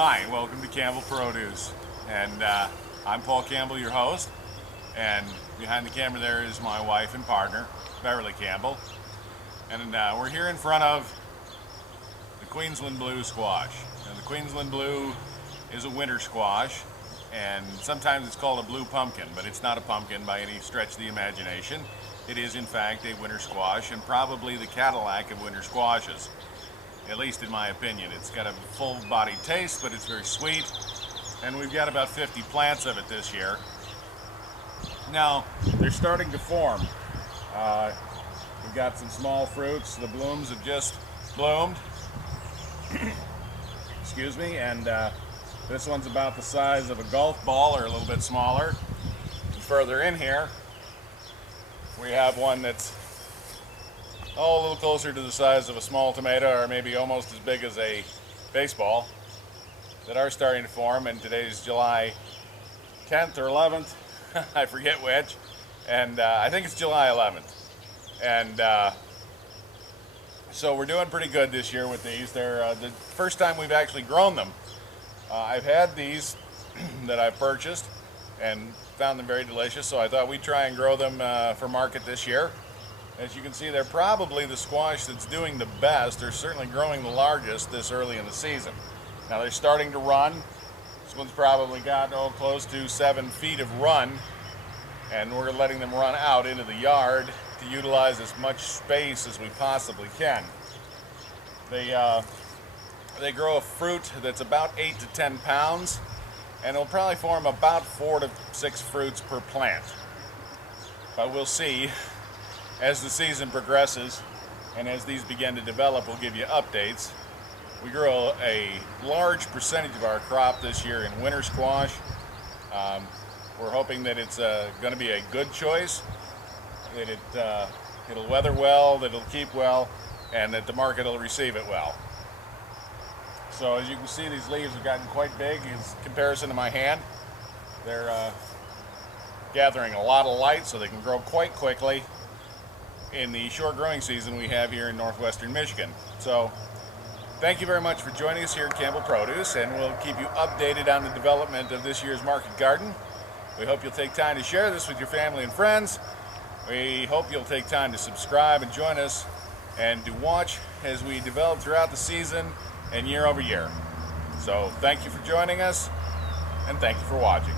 Hi, welcome to Campbell Produce, and I'm Paul Campbell, your host, and behind the camera there is my wife and partner, Beverly Campbell, and we're here in front of the Queensland Blue squash. And the Queensland Blue is a winter squash, and sometimes it's called a blue pumpkin, but it's not a pumpkin by any stretch of the imagination. It is in fact a winter squash, and probably the Cadillac of winter squashes. At least in my opinion. It's got a full-bodied taste, but it's very sweet, and we've got about 50 plants of it this year. Now, they're starting to form. We've got some small fruits. The blooms have just bloomed. Excuse me, and this one's about the size of a golf ball, or a little bit smaller. And further in here, we have one that's a little closer to the size of a small tomato, or maybe almost as big as a baseball, that are starting to form. And today's July 10th or 11th, I forget which, and I think it's July 11th. And so we're doing pretty good this year with these. They're the first time we've actually grown them. I've had these that I've purchased and found them very delicious, so I thought we'd try and grow them for market this year. As you can see, they're probably the squash that's doing the best. They're certainly growing the largest this early in the season. Now they're starting to run. This one's probably got close to 7 feet of run, and we're letting them run out into the yard to utilize as much space as we possibly can. They grow a fruit that's about 8 to 10 pounds, and it'll probably form about 4 to 6 fruits per plant. But we'll see. As the season progresses and as these begin to develop, we'll give you updates. We grow a large percentage of our crop this year in winter squash. We're hoping that it's going to be a good choice, that it'll weather well, that it'll keep well, and that the market will receive it well. So as you can see, these leaves have gotten quite big in comparison to my hand. They're gathering a lot of light, so they can grow quite quickly in the short growing season we have here in northwestern Michigan. So thank you very much for joining us here at Campbell Produce, and we'll keep you updated on the development of this year's market garden. We hope you'll take time to share this with your family and friends. We hope you'll take time to subscribe and join us and to watch as we develop throughout the season and year over year. So thank you for joining us, and thank you for watching.